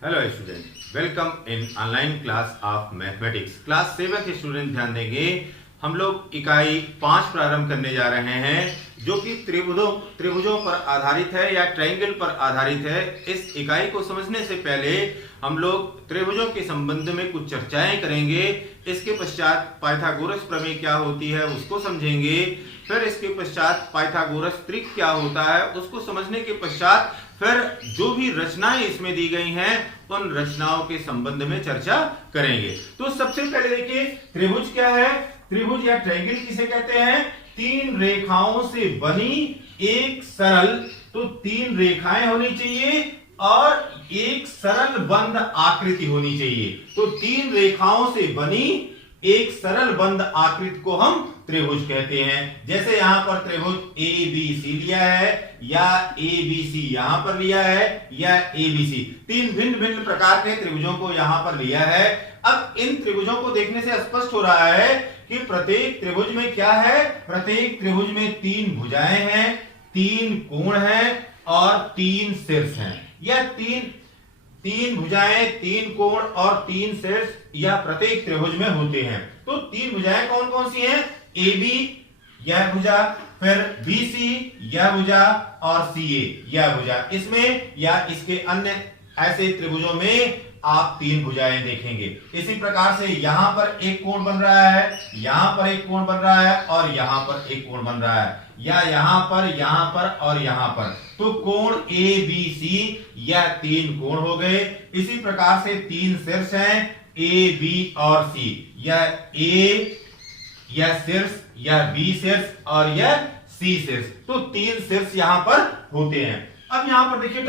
Hello student, welcome in online class of mathematics. Class 7 के student ध्यान देंगे। हम लोग इकाई 5 प्रारंभ करने जा रहे हैं जो कि त्रिभुजों पर आधारित है या ट्रायंगल पर आधारित है। इस इकाई को समझने से पहले हम लोग त्रिभुजों के संबंध में कुछ चर्चाएं करेंगे। इसके पश्चात पाइथागोरस प्रमेय क्या होती है उसको समझेंगे। फिर इसके पश्चात पाइथागोरस त्रिक क्या होता है उसको समझने के पश्चात फिर जो भी रचनाएं इसमें दी गई हैं उन रचनाओं के संबंध में चर्चा करेंगे। तो सबसे पहले देखिए, त्रिभुज क्या है। त्रिभुज या ट्रायंगल किसे कहते हैं? तीन रेखाओं से बनी एक सरल, तो तीन रेखाएं होनी चाहिए और एक सरल बंद आकृति होनी चाहिए। तो तीन रेखाओं से बनी एक सरल बंद आकृति को हम त्रिभुज कहते हैं। जैसे यहां पर त्रिभुज ए बी सी लिया है या ए बी सी यहां पर लिया है या ए बी सी, तीन भिन्न भिन्न प्रकार के त्रिभुजों को यहां पर लिया है। अब इन त्रिभुजों को देखने से स्पष्ट हो रहा है कि प्रत्येक त्रिभुज में क्या है। प्रत्येक त्रिभुज में तीन भुजाएं हैं, तीन कोण हैं और तीन शीर्ष हैं। यह तीन भुजाएं, तीन कोण और तीन शीर्ष यह प्रत्येक त्रिभुज में होते हैं। तो तीन भुजाएं कौन कौन सी हैं? ए बी यह भुजा, फिर बी सी यह भुजा और सी ए यह भुजा। इसमें या इसके अन्य ऐसे त्रिभुजों में आप तीन भुजाएं देखेंगे। इसी प्रकार से यहां पर एक कोण बन रहा है, यहां पर एक कोण बन रहा है और यहां पर एक कोण बन रहा है, या यहां पर और यहां पर। तो कोण ए बी सी यह तीन कोण हो गए। इसी प्रकार से तीन शीर्ष हैं, ए बी और सी। यह ए, यह शीर्ष, यह बी शीर्ष और यह सी शीर्ष। तो तीन शीर्ष यहां पर होते हैं। अब यहां पर देखिए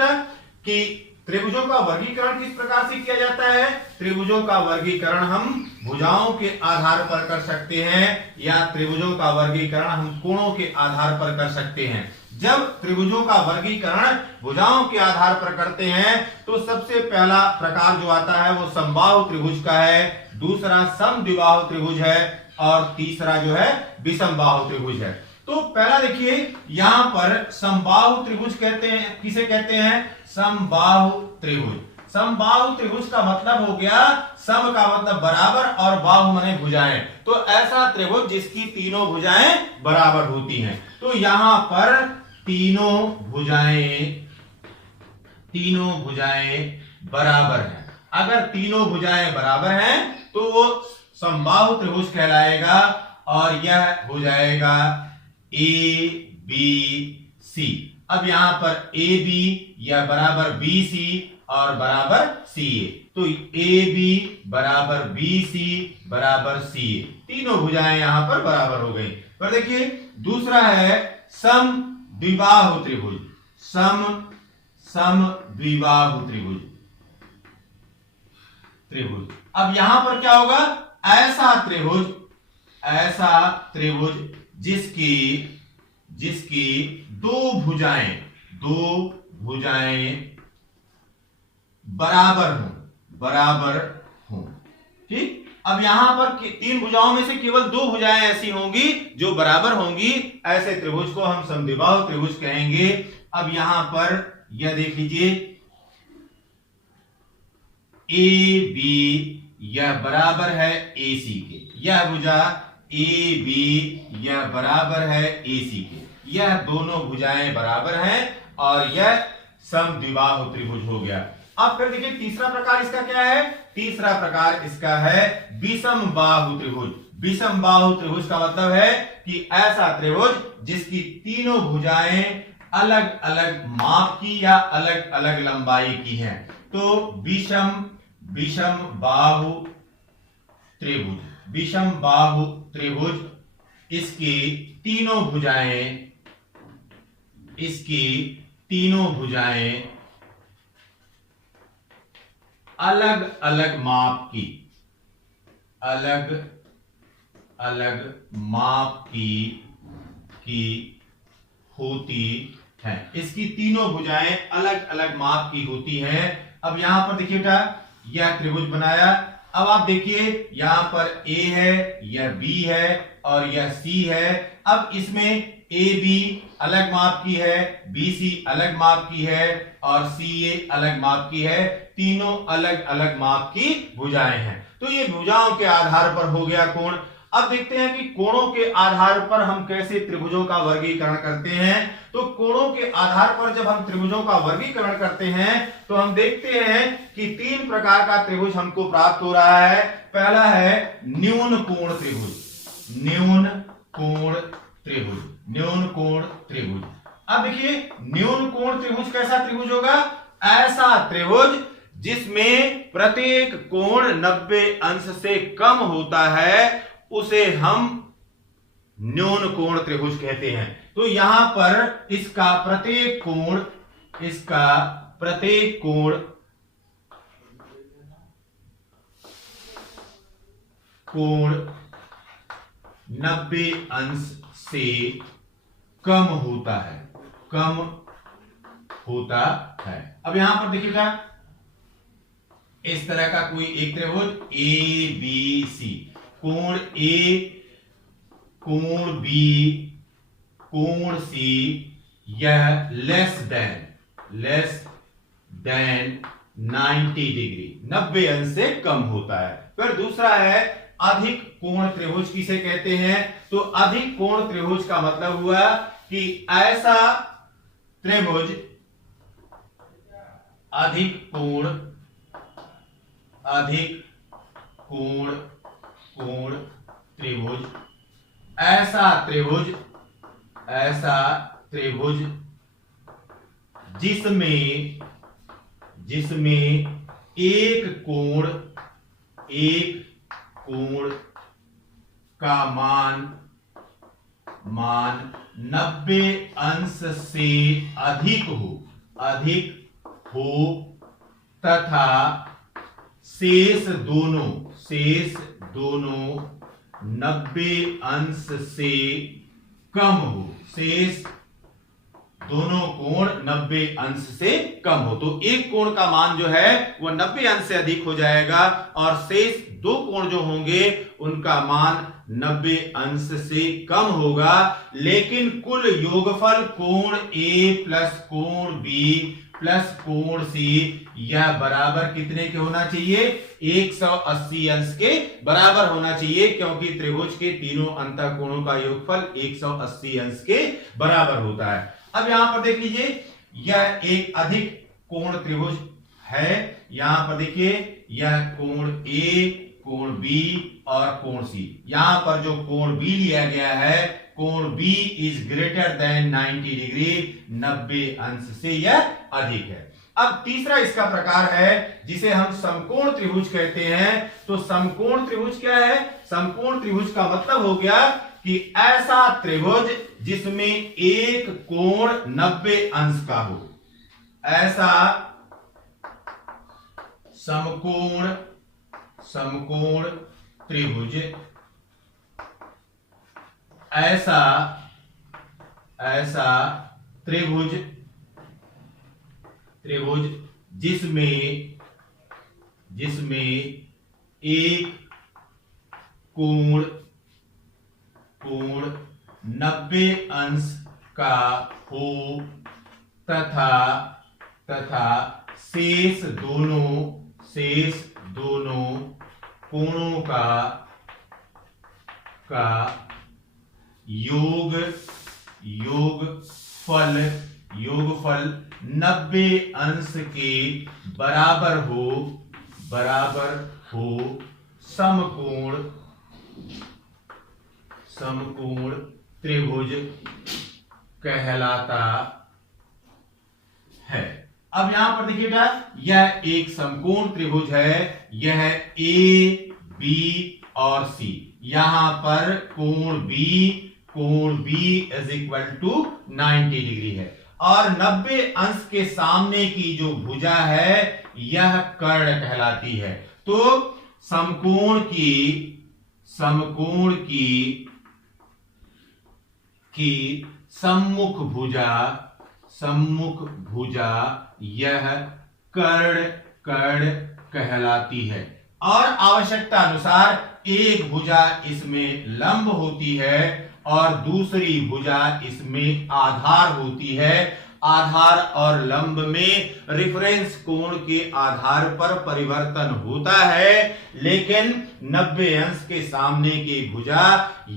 कि त्रिभुजों का वर्गीकरण किस प्रकार से किया जाता है। त्रिभुजों का वर्गीकरण हम भुजाओं के आधार पर कर सकते हैं या त्रिभुजों का वर्गीकरण हम कोणों के आधार पर कर सकते हैं। जब त्रिभुजों का वर्गीकरण भुजाओं के आधार पर करते हैं तो सबसे पहला प्रकार जो आता है वो समबाहु त्रिभुज का है, दूसरा समद्विबाहु त्रिभुज है और तीसरा जो है विषमबाहु त्रिभुज है। तो पहला देखिए, यहां पर समबाहु त्रिभुज कहते हैं। किसे कहते हैं? समबाहु त्रिभुज। समबाहु त्रिभुज का मतलब हो गया, सम का मतलब बराबर और बाहु माने भुजाएं। तो ऐसा त्रिभुज जिसकी तीनों भुजाएं बराबर होती हैं। तो यहां पर तीनों भुजाएं बराबर हैं। अगर तीनों भुजाएं बराबर हैं तो वो समबाहु त्रिभुज कहलाएगा और यह हो जाएगा ए बी सी। अब यहां पर ए बी या बराबर बी सी और बराबर सी ए। तो ए बी बराबर बी सी बराबर सी ए, तीनों भुजाएं यहां पर बराबर हो गई। पर देखिए दूसरा है समद्विबाहु त्रिभुज। समद्विबाहु त्रिभुज। अब यहां पर क्या होगा? ऐसा त्रिभुज जिसकी दो भुजाएं बराबर हो। ठीक। अब यहां पर तीन भुजाओं में से केवल दो भुजाएं ऐसी होंगी जो बराबर होंगी, ऐसे त्रिभुज को हम समद्विबाहु त्रिभुज कहेंगे। अब यहां पर यह देख लीजिए, ए बी यह बराबर है ए सी के, यह भुजा ए बी यह बराबर है ए सी के, यह दोनों भुजाएं बराबर हैं और यह समद्विबाहु त्रिभुज हो गया। अब फिर देखिए तीसरा प्रकार इसका क्या है? तीसरा प्रकार इसका है विषमबाहु त्रिभुज। विषमबाहु त्रिभुज का मतलब है कि ऐसा त्रिभुज जिसकी तीनों भुजाएं अलग अलग माप की या अलग अलग लंबाई की हैं। तो विषमबाहु त्रिभुज, इसकी तीनों भुजाएं अलग अलग माप की होती हैं। इसकी तीनों भुजाएं अलग अलग माप की होती हैं। अब यहां पर देखिए बेटा, यह त्रिभुज बनाया। अब आप देखिए यहां पर ए है, यह बी है और यह सी है। अब इसमें ए बी अलग माप की है, बी सी अलग माप की है और सी ए अलग माप की है। तीनों अलग अलग माप की भुजाएं हैं। तो ये भुजाओं के आधार पर हो गया कोण। अब देखते हैं कि कोणों के आधार पर हम कैसे त्रिभुजों का वर्गीकरण करते हैं। तो कोणों के आधार पर जब हम त्रिभुजों का वर्गीकरण करते हैं तो हम देखते हैं कि तीन प्रकार का त्रिभुज हमको प्राप्त हो रहा है। पहला है न्यून कोण त्रिभुज, न्यून कोण त्रिभुज, न्यून कोण त्रिभुज। अब देखिए न्यून कोण त्रिभुज कैसा त्रिभुज होगा? ऐसा त्रिभुज जिसमें प्रत्येक कोण 90 अंश से कम होता है उसे हम न्यून कोण त्रिभुज कहते हैं। तो यहां पर इसका प्रत्येक कोण, इसका प्रत्येक कोण 90 अंश से कम होता है, कम होता है। अब यहां पर देखिएगा इस तरह का कोई एक त्रिभुज ए बी सी, कोण ए, कोण बी, कोण सी, यह लेस देन 90 डिग्री, 90 अंश से कम होता है। फिर दूसरा है अधिक कोण त्रिभुज किसे कहते हैं? तो अधिक कोण त्रिभुज का मतलब हुआ कि ऐसा त्रिभुज अधिक कोण त्रिभुज, ऐसा त्रिभुज जिसमें एक कोण का मान 90 अंश से अधिक हो तथा शेष दोनों 90 अंश से कम हो, शेष दोनों कोण 90 अंश से कम हो। तो एक कोण का मान जो है वो 90 अंश से अधिक हो जाएगा और शेष दो कोण जो होंगे उनका मान 90 अंश से कम होगा, लेकिन कुल योगफल कोण ए प्लस कोण बी प्लस कोण सी यह बराबर कितने के होना चाहिए? 180 अंश के बराबर होना चाहिए, क्योंकि त्रिभुज के तीनों अंतःकोणों का योगफल 180 अंश के बराबर होता है। अब यहां पर देख लीजिए यह एक अधिक कोण त्रिभुज है। यहां पर देखिए यह कोण ए, कोण बी और कोण सी। यहां पर जो कोण बी लिया गया है, कोण B is greater than 90 degree, 90 अंश से यह अधिक है। अब तीसरा इसका प्रकार है जिसे हम समकोण त्रिभुज कहते हैं। तो समकोण त्रिभुज क्या है? समकोण त्रिभुज का मतलब हो गया कि ऐसा त्रिभुज जिसमें एक कोण 90 अंश का हो, ऐसा समकोण त्रिभुज, ऐसा त्रिभुज जिसमें एक कोण 90 अंश का हो तथा शेष दोनों कोणों का योगफल 90 अंश के बराबर हो समकोण त्रिभुज कहलाता है। अब यहां पर देखिएगा यह एक समकोण त्रिभुज है, यह ए बी और सी। यहां पर कोण B is equal to 90 degree है और 90 अंश के सामने की जो भुजा है यह कर्ण कहलाती है। तो समकोण की सम्मुख भुजा यह कर्ण कहलाती है और आवश्यकता अनुसार एक भुजा इसमें लंब होती है और दूसरी भुजा इसमें आधार होती है। आधार और लंब में रेफरेंस कोण के आधार पर परिवर्तन होता है, लेकिन 90 अंश के सामने की भुजा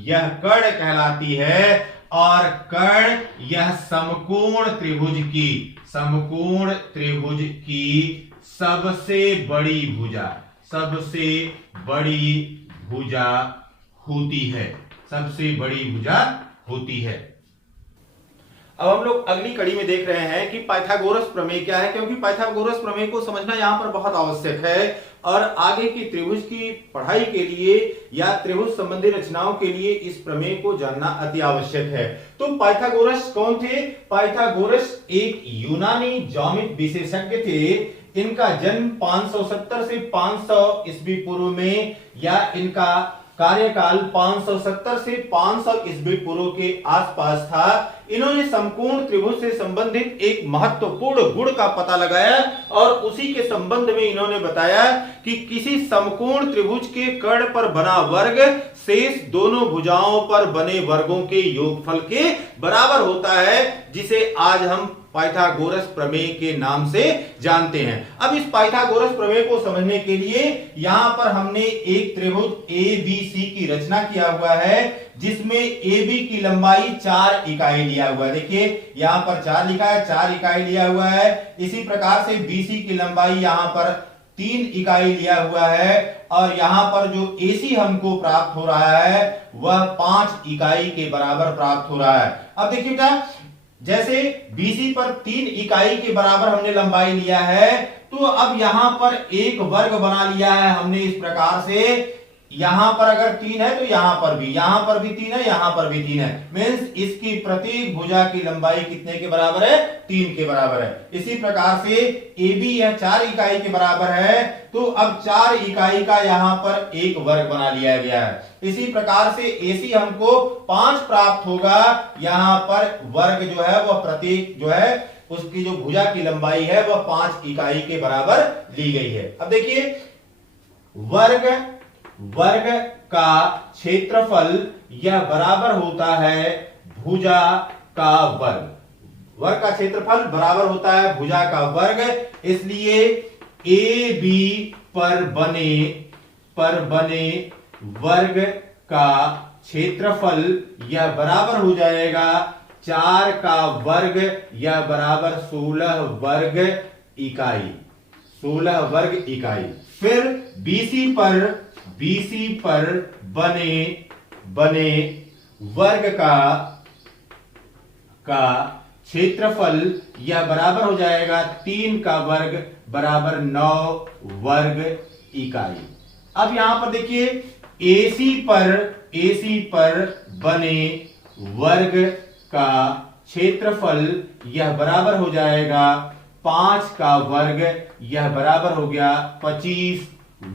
यह कर्ण कहलाती है। और कर्ण यह समकोण त्रिभुज की सबसे बड़ी भुजा होती है। अब हम लोग अगली कड़ी में देख रहे हैं कि पाइथागोरस प्रमेय क्या है, क्योंकि पाइथागोरस प्रमेय को समझना यहां पर बहुत आवश्यक है और आगे की त्रिभुज की पढ़ाई के लिए या त्रिभुज संबंधी रचनाओं के लिए इस प्रमेय को जानना अति आवश्यक है। तो पाइथागोरस कौन थे? पाइथागोरस एक यूनानी ज्यामिति विशेषज्ञ थे। इनका जन्म 570 से 500 ईस्वी पूर्व में या इनका कार्यकाल 570 से 500 ईस्वी पूर्व के आसपास था। इन्होंने समकोण त्रिभुज से संबंधित एक महत्वपूर्ण गुण का पता लगाया और उसी के संबंध में इन्होंने बताया कि किसी समकोण त्रिभुज के कर्ण पर बना वर्ग शेष दोनों भुजाओं पर बने वर्गों के योगफल के बराबर होता है, जिसे आज हम पाइथागोरस प्रमेय के नाम से जानते हैं। अब इस पाइथागोरस प्रमेय को समझने के लिए यहां पर हमने एक त्रिभुज ABC की रचना किया हुआ है, जिसमें AB की लंबाई 4 इकाई लिया हुआ है। देखिए यहां पर 4 लिखा है, 4 इकाई लिया हुआ है। इसी प्रकार से BC की लंबाई यहां पर 3 इकाई लिया हुआ है और यहां पर जो AC हमको प्राप्त हो रहा है वह 5 इकाई के बराबर प्राप्त हो रहा है। अब देखिए बेटा, जैसे BC पर 3 इकाई के बराबर हमने लंबाई लिया है, तो अब यहां पर एक वर्ग बना लिया है हमने इस प्रकार से। यहां पर अगर 3 है तो यहां पर भी 3 है, यहां पर भी 3 है। मींस इसकी प्रत्येक भुजा की लंबाई कितने के बराबर है? 3 के बराबर है। इसी प्रकार से AB यह 4 इकाई के बराबर है, तो अब 4 इकाई का यहां पर एक वर्ग बना लिया गया है। इसी प्रकार से AC हमको 5 प्राप्त होगा। यहां पर वर्ग जो है वह प्रत्येक जो है उसकी जो भुजा की लंबाई है वह 5 इकाई के बराबर ली गई है। अब देखिए वर्ग का क्षेत्रफल यह बराबर होता है भुजा का वर्ग। वर्ग का क्षेत्रफल बराबर होता है भुजा का वर्ग, इसलिए AB पर बने वर्ग का क्षेत्रफल यह बराबर हो जाएगा 4 का वर्ग, यह बराबर 16 वर्ग इकाई। फिर BC पर बने वर्ग का क्षेत्रफल यह बराबर हो जाएगा 3 का वर्ग बराबर 9 वर्ग इकाई। अब यहां पर देखिए AC पर बने वर्ग का क्षेत्रफल यह बराबर हो जाएगा 5 का वर्ग, यह बराबर हो गया 25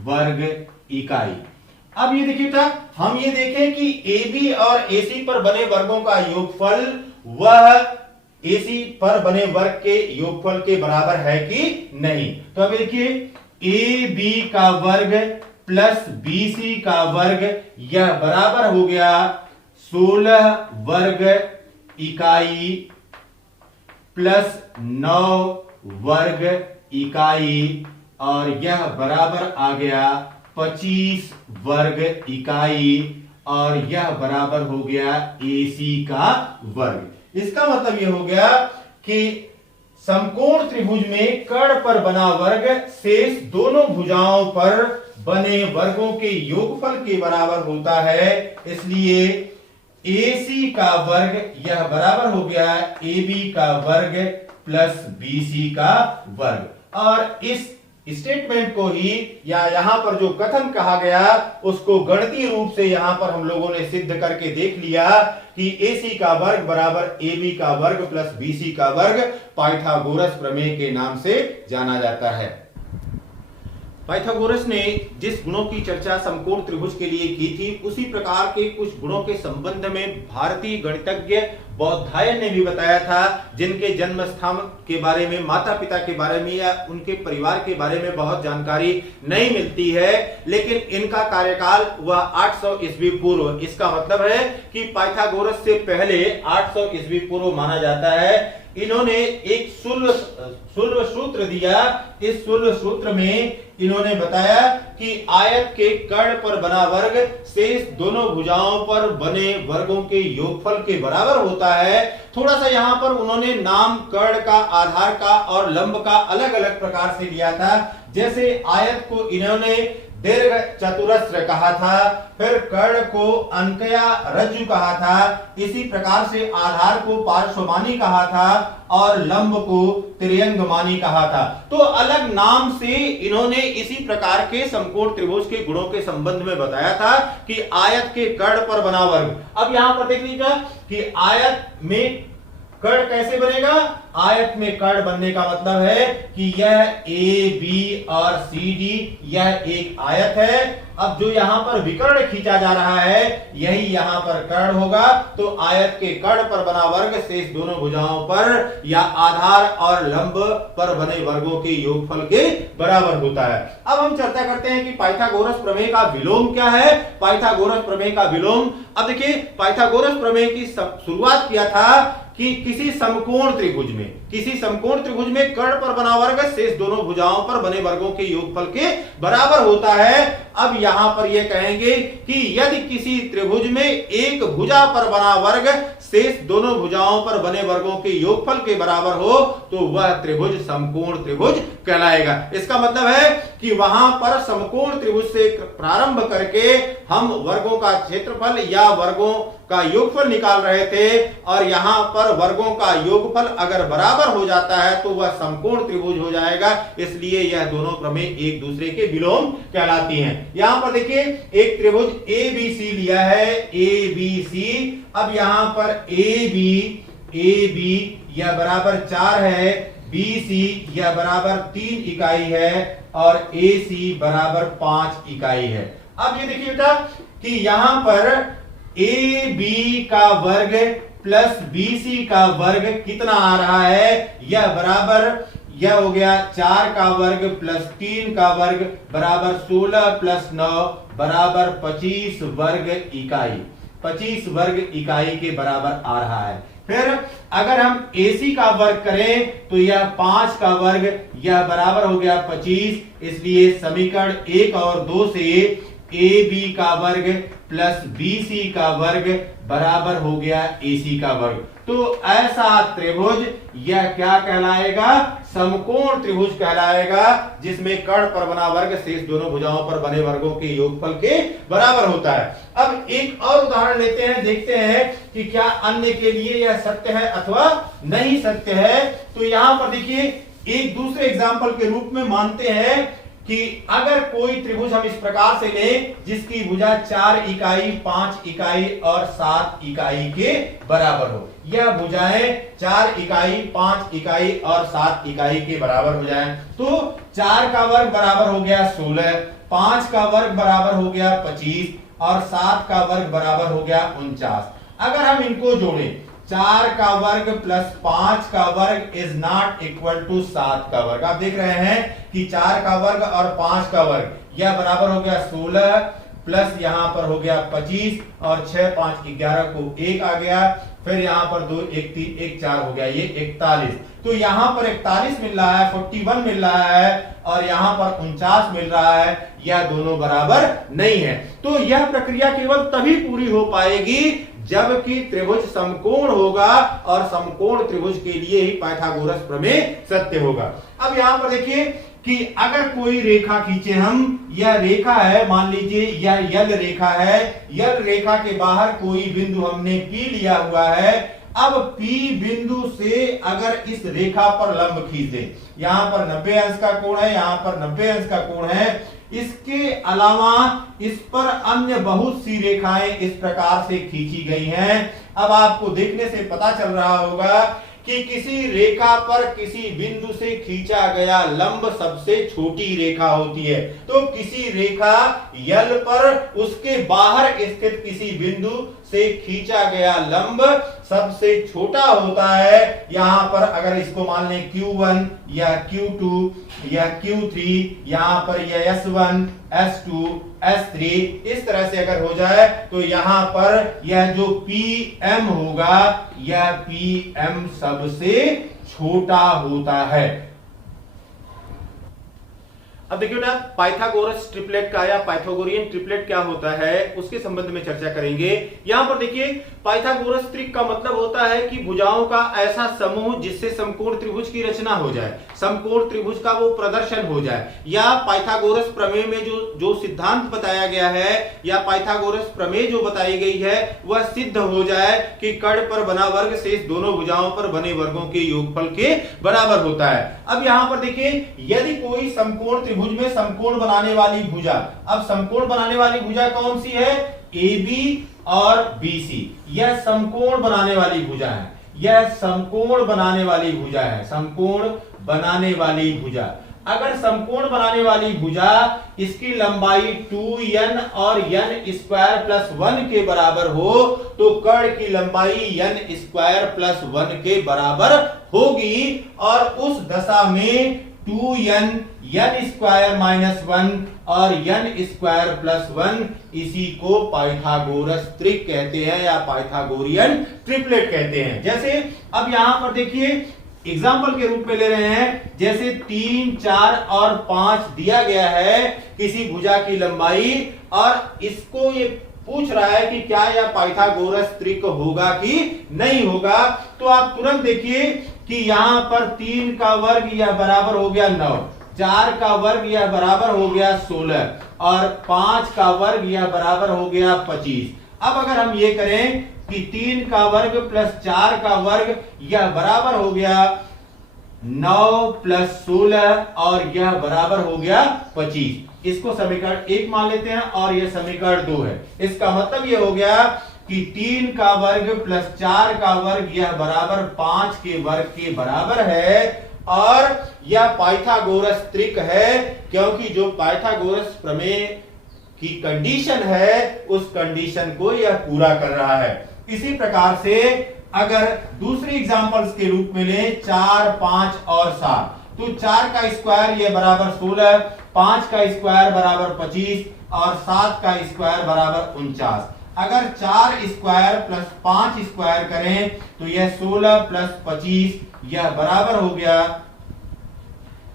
वर्ग इकाई। अब ये देखिए बेटा, हम ये देखें कि AB और AC पर बने वर्गों का योगफल वह AC पर बने वर्ग के योगफल के बराबर है कि नहीं। तो अब देखिए AB का वर्ग प्लस BC का वर्ग यह बराबर हो गया 16 वर्ग इकाई प्लस 9 वर्ग इकाई, और यह बराबर आ गया 25 वर्ग इकाई, और यह बराबर हो गया AC का वर्ग। इसका मतलब यह हो गया कि समकोण त्रिभुज में कर्ण पर बना वर्ग शेष दोनों भुजाओं पर बने वर्गों के योगफल के बराबर होता है, इसलिए AC का वर्ग यह बराबर हो गया AB का वर्ग प्लस BC का वर्ग। और इस स्टेटमेंट को ही या यहां पर जो कथन कहा गया उसको गणितीय रूप से यहां पर हम लोगों ने सिद्ध करके देख लिया कि AC का वर्ग बराबर AB का वर्ग प्लस BC का वर्ग पाइथागोरस प्रमेय के नाम से जाना जाता है। पाइथागोरस ने जिस गुणों की चर्चा समकोण त्रिभुज के लिए की थी, उसी प्रकार के कुछ गुणों के संबंध में भारतीय गणितज्ञ बौधायन ने भी बताया था, जिनके जन्म स्थान के बारे में, माता पिता के बारे में या उनके परिवार के बारे में बहुत जानकारी नहीं मिलती है, लेकिन इनका कार्यकाल हुआ 800 ईस्वी पूर्व। इसका मतलब है कि पाइथागोरस से पहले 800 ईस्वी पूर्व माना जाता है। इन्होंने एक सुलभ सूत्र दिया। इस सुलभ सूत्र में इन्होंने बताया कि आयत के कर्ण पर बना वर्ग शेष दोनों भुजाओं पर बने वर्गों के योगफल के बराबर होता है। थोड़ा सा यहाँ पर उन्होंने नाम कर्ण का, आधार का और लंब का अलग अलग प्रकार से लिया था। जैसे आयत को इन्होंने दीर्घ चतुरस्र कहा था, फिर कर्ण को अंकया रज्जु कहा था, इसी प्रकार से आधार को पार्श्वमानी कहा था और लंब को त्रियंगमानी कहा था। तो अलग नाम से इन्होंने इसी प्रकार के समकोण त्रिभुज के गुणों के संबंध में बताया था कि आयत के कर्ण पर बना वर्ग। अब यहां पर देख लीजिएगा कि आयत में कर्ण कैसे बनेगा। आयत में कर्ण बनने का मतलब है कि यह ए बी और सी डी यह एक आयत है। अब जो यहां पर विकर्ण खींचा जा रहा है यही यहां पर कर्ण होगा। तो आयत के कर्ण पर बना वर्ग शेष दोनों भुजाओं पर या आधार और लंब पर बने वर्गों के योगफल के बराबर होता है। अब हम चर्चा करते हैं कि पाइथागोरस प्रमेय का विलोम क्या है। पाइथागोरस प्रमेय का विलोम, अब देखिए पाइथागोरस प्रमेय की शुरुआत किया था कि किसी समकोण त्रिभुज में कर्ण पर बना वर्ग शेष दोनों भुजाओं पर बने वर्गों के योगफल के बराबर होता है। अब यहां पर यह कहेंगे कि यदि किसी त्रिभुज में एक भुजा पर बना वर्ग शेष दोनों भुजाओं पर बने वर्गों के योगफल के बराबर हो तो वह त्रिभुज समकोण त्रिभुज कहलाएगा। इसका मतलब है कि वहां पर समकोण त्रिभुज से प्रारंभ करके हम वर्गों का क्षेत्रफल या वर्गों का योगफल निकाल रहे थे और यहां पर वर्गों का योगफल अगर बराबर हो जाता है तो वह समकोण त्रिभुज हो जाएगा। इसलिए यह दोनों प्रमेय एक दूसरे के विलोम कहलाती हैं। यहां पर देखिए एक त्रिभुज ए बी सी लिया है, ए बी सी। अब यहां पर ए बी यह बराबर 4 है, बी सी यह बराबर 3 इकाई है और ए सी बराबर 5 इकाई है। अब ये देखिए बेटा कि यहां पर ए बी का वर्ग प्लस बी सी का वर्ग कितना आ रहा है, यह बराबर, यह हो गया 4 का वर्ग प्लस 3 का वर्ग बराबर 16 प्लस 9 बराबर 25 वर्ग इकाई, 25 वर्ग इकाई के बराबर आ रहा है। फिर अगर हम AC का वर्ग करें तो यह 5 का वर्ग, यह बराबर हो गया 25। इसलिए समीकरण 1 और 2 से AB का वर्ग प्लस BC का वर्ग बराबर हो गया AC का वर्ग। तो ऐसा त्रिभुज यह क्या कहलाएगा, समकोण त्रिभुज कहलाएगा, जिसमें कर्ण पर बना वर्ग शेष दोनों भुजाओं पर बने वर्गों के योगफल के बराबर होता है। अब एक और उदाहरण लेते हैं, देखते हैं कि क्या अन्य के लिए यह सत्य है अथवा नहीं सत्य है। तो यहां पर देखिए एक दूसरे एग्जाम्पल के रूप में मानते हैं कि अगर कोई त्रिभुज हम इस प्रकार से लें जिसकी भुजा 4 इकाई, 5 इकाई और 7 इकाई के बराबर हो, यह भुजाएं 4 इकाई, 5 इकाई और 7 इकाई के बराबर हो जाएं, तो 4 का वर्ग बराबर हो गया 16, 5 का वर्ग बराबर हो गया 25 और 7 का वर्ग बराबर हो गया 49। अगर हम इनको जोड़ें, 4 का वर्ग प्लस 5 का वर्ग इज नॉट इक्वल टू 7 का वर्ग। आप देख रहे हैं कि 4 का वर्ग और 5 का वर्ग यह बराबर हो गया 16 प्लस यहां पर हो गया 25 और 6 5 11 को 1 आ गया, फिर यहां पर 2 1 3 1 4 हो गया, ये 41। तो यहां पर 41 मिल रहा है, 41 मिल रहा है और यहां पर 49 मिल रहा है, यह दोनों बराबर नहीं है। तो यह प्रक्रिया केवल तभी पूरी हो पाएगी जबकि त्रिभुज समकोण होगा और समकोण त्रिभुज के लिए ही पाइथागोरस प्रमेय सत्य होगा। अब यहां पर देखिए कि अगर कोई रेखा खींचे हम, यह रेखा है, मान लीजिए यह यल रेखा है, यल रेखा के बाहर कोई बिंदु हमने P लिया हुआ है। अब P बिंदु से अगर इस रेखा पर लंब खींच दें, यहां पर 90 अंश का कोण है, यहां पर 90 अंश का कोण है, इसके अलावा इस पर अन्य बहुत सी रेखाएं इस प्रकार से खींची गई हैं। अब आपको देखने से पता चल रहा होगा कि किसी रेखा पर किसी बिंदु से खींचा गया लंब सबसे छोटी रेखा होती है। तो किसी रेखा यल पर उसके बाहर स्थित किसी बिंदु से खींचा गया लंब सबसे छोटा होता है। यहां पर अगर इसको मान लें Q1 या Q2 या Q3, यहां पर यह S1 S2 S3 इस तरह से अगर हो जाए तो यहां पर यह जो PM होगा यह PM सबसे छोटा होता है। अब देखिए बेटा, पाइथागोरस ट्रिपलेट का या पाइथागोरियन ट्रिपलेट क्या होता है उसके संबंध में चर्चा करेंगे। यहां पर देखिए, पाइथागोरस त्रिक का मतलब होता है कि भुजाओं का ऐसा समूह जिससे समकोण त्रिभुज की रचना हो जाए, समकोण त्रिभुज का वो प्रदर्शन हो जाए, या पाइथागोरस प्रमेय में जो सिद्धांत बताया गया है या पाइथागोरस प्रमेय जो बताई गई है वह सिद्ध हो जाए कि कर्ण पर बना वर्ग शेष दोनों भुजाओं पर बने वर्गों के योगफल के बराबर होता है। अब यहां पर देखिए, यदि कोई समकोण त्रिभुज में समकोण बनाने वाली भुजा, अब समकोण बनाने वाली भुजा कौन सी है? AB और BC, यह समकोण बनाने वाली भुजा है, यह समकोण बनाने वाली भुजा है, समकोण बनाने वाली भुजा। अगर समकोण बनाने वाली भुजा इसकी लंबाई 2n और n स्क्वायर प्लस 1 के बराबर हो तो कर्ण की लंबाई n स्क्वायर प्लस 1 के बराबर होगी, और उस दशा में 2n n स्क्वायर माइनस 1 और n स्क्वायर प्लस 1 इसी को पाइथागोरस त्रिक कहते हैं या पाइथागोरियन ट्रिपलेट कहते हैं। जैसे अब यहां पर देखिए एग्जाम्पल के रूप में ले रहे हैं, जैसे 3, 4 और 5 दिया गया है किसी भुजा की लंबाई, और इसको ये पूछ रहा है कि क्या यह पाइथागोरस त्रिक होगा कि नहीं होगा। तो आप तुरंत देखिए कि यहां पर 3 का वर्ग यह बराबर हो गया 9, 4 का वर्ग यह बराबर हो गया 16 और 5 का वर्ग यह बराबर हो गया 25। अब अगर हम ये करें कि 3 का वर्ग प्लस 4 का वर्ग यह बराबर हो गया 9 प्लस 16 और यह बराबर हो गया 25, इसको समीकरण 1 मान लेते हैं और यह समीकरण 2 है। इसका मतलब यह हो गया कि 3 का वर्ग प्लस 4 का वर्ग यह बराबर 5 के वर्ग के बराबर है, और यह पाइथागोरस त्रिक है क्योंकि जो पाइथागोरस प्रमेय की कंडीशन है उस कंडीशन को यह पूरा कर रहा है। इसी प्रकार से अगर दूसरी एग्जांपल्स के रूप में लें 4, 5 और 7, तो 4 का स्क्वायर यह बराबर 16, 5 का स्क्वायर बराबर 25 और 7 का स्क्वायर बराबर 49। अगर 4 स्क्वायर प्लस 5 स्क्वायर करें तो यह 16 प्लस 25 यह बराबर हो गया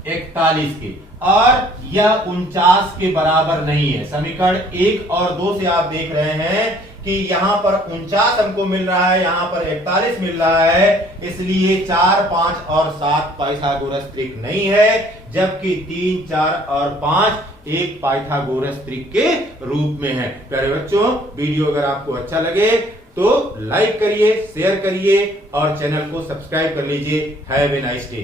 41 के, और यह 49 के बराबर नहीं है। समीकरण 1 और 2 से आप देख रहे हैं कि यहां पर 49 हमको मिल रहा है, यहां पर 41 मिल रहा है, इसलिए 4, 5 और 7 पाइथागोरस त्रिक नहीं है, जबकि 3, 4 और 5 एक पाइथागोरस त्रिक के रूप में है। प्यारे बच्चों, वीडियो अगर आपको अच्छा लगे तो लाइक करिए, शेयर करिए और चैनल को सब्सक्राइब कर लीजिए। Have a nice day.